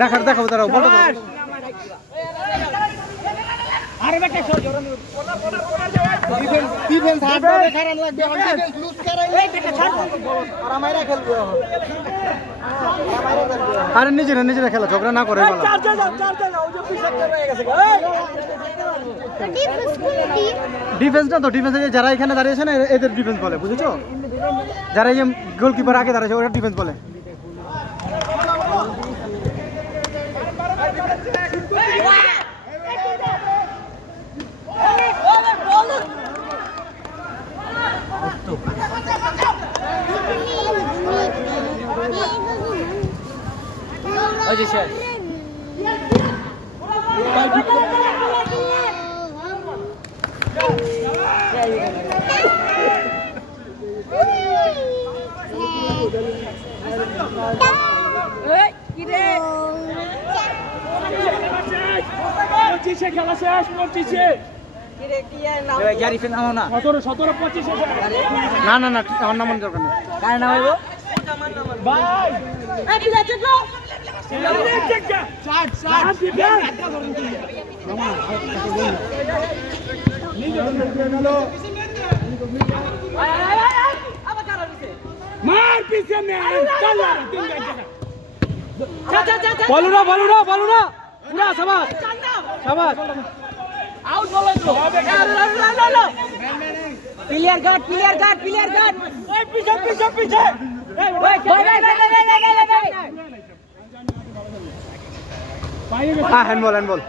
দেখাবো দাঁড়াও বলো আরে বেটা সর জোরে ডিফেন্স হার্ডভাবে খেলান লাগবে এখন ডিফেন্স লুজ করাইলে এই বেটা ছাড় আর আমাইরা খেলবো এখন আরে নিজেরা খেলা ঝগড়া না করে বলো চার যাও ওই যে পিছনে রয়ে গেছে ডিফেন্স না তো ডিফেন্স যারা এখানে দাঁড়িয়েছে না এদের ডিফেন্স বলে বুঝেছো যারা এই গোলকিপার আগে দাঁড়িয়েছে ওরা ডিফেন্স বলে ওই যে শেষ খেলা শেষ 25 না আমার নাম দরকার নেই কার নাম হইব ভাই এই পিলা চেকো মার পিছে মে চালা তিন জায়গা বলো না পুরা শাবাশ আউট বলো তো লো প্লেয়ার গার্ড ওই পিছে ভাই হ্যান্ডবল